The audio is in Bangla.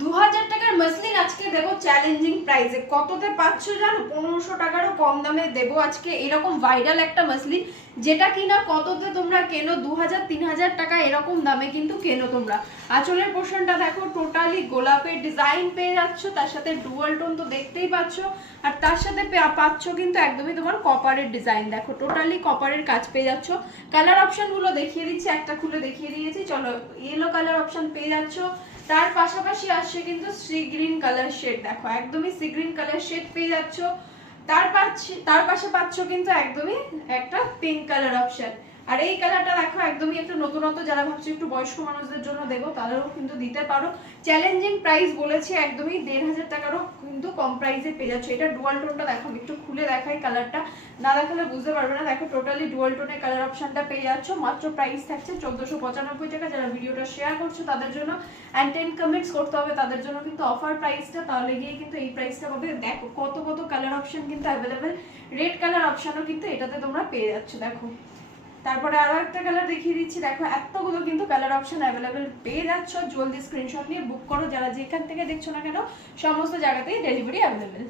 2000 টাকার মাসলিন আজকে দেবো চ্যালেঞ্জিং প্রাইসে। কততে পাচ্ছ জানো? 1500 টাকারও কম দামে দেবো আজকে এরকম ভাইরাল একটা মাসলিন, যেটা কিনা কততে তোমরা কেনো 2000-3000 টাকা এরকম দামে কিন্তু কেনো তোমরা। আঁচলের পোর্শনটা দেখো টোটালি গোলাপের ডিজাইন পেয়ে যাচ্ছ, তার সাথে ডুয়াল টোন তো দেখতেই পাচ্ছ, আর তার সাথে পাচ্ছ কিন্তু একদমই তোমার কপারের ডিজাইন। দেখো টোটালি কপারের কাজ পেয়ে যাচ্ছ। কালার অপশনগুলো দেখিয়ে দিচ্ছি, একটা খুলে দেখিয়ে দিয়েছি, চলো। ইয়েলো কালার অপশন পেয়ে যাচ্ছ, তার পাশাপাশি আসছে কিন্তু সি গ্রিন কালার শেড। দেখো একদমই সি গ্রিন কালার শেড পেয়ে যাচ্ছ। তার পাশে পাচ্ছ কিন্তু একদমই একটা পিঙ্ক কালার অপশন। আর এই কালারটা দেখো একদমই একটা নতুনত্ব, যারা ভাবছো একটু বয়স্ক মানুষদের জন্য দেবো তাদেরও কিন্তু দিতে পারো। চ্যালেঞ্জিং প্রাইস বলেছি, একদমই 1500 টাকারও কিন্তু কম প্রাইসে পেয়ে যাচ্ছে। এটা ডুয়াল টোনটা দেখো, একটু খুলে দেখাই, কালারটা না দেখালে বুঝতে পারবে না। দেখো টোটালি ডুয়াল টোনের কালার অপশনটা পেয়ে যাচ্ছ। মাত্র প্রাইস থাকছে 1495 টাকা। যারা ভিডিওটা শেয়ার করছো তাদের জন্য, অ্যান্ড 10 কমেন্টস করতে হবে তাদের জন্য কিন্তু অফার প্রাইসটা, তাহলে গিয়ে কিন্তু এই প্রাইসটা পাবে। দেখো কত কত কালার অপশন কিন্তু অ্যাভেলেবেল। রেড কালার অপশনও কিন্তু এটাতে তোমরা পেয়ে যাচ্ছ। দেখো তারপরে আরো একটা কালার দেখিয়ে দিচ্ছি। দেখো এতগুলো কিন্তু কালার অপশন অ্যাভেলেবেল পেয়ে যাচ্ছ। জলদি স্ক্রিনশট নিয়ে বুক করো, যারা যেখান থেকে দেখছো না কেন সমস্ত জায়গাতেই ডেলিভারি অ্যাভেলেবেল।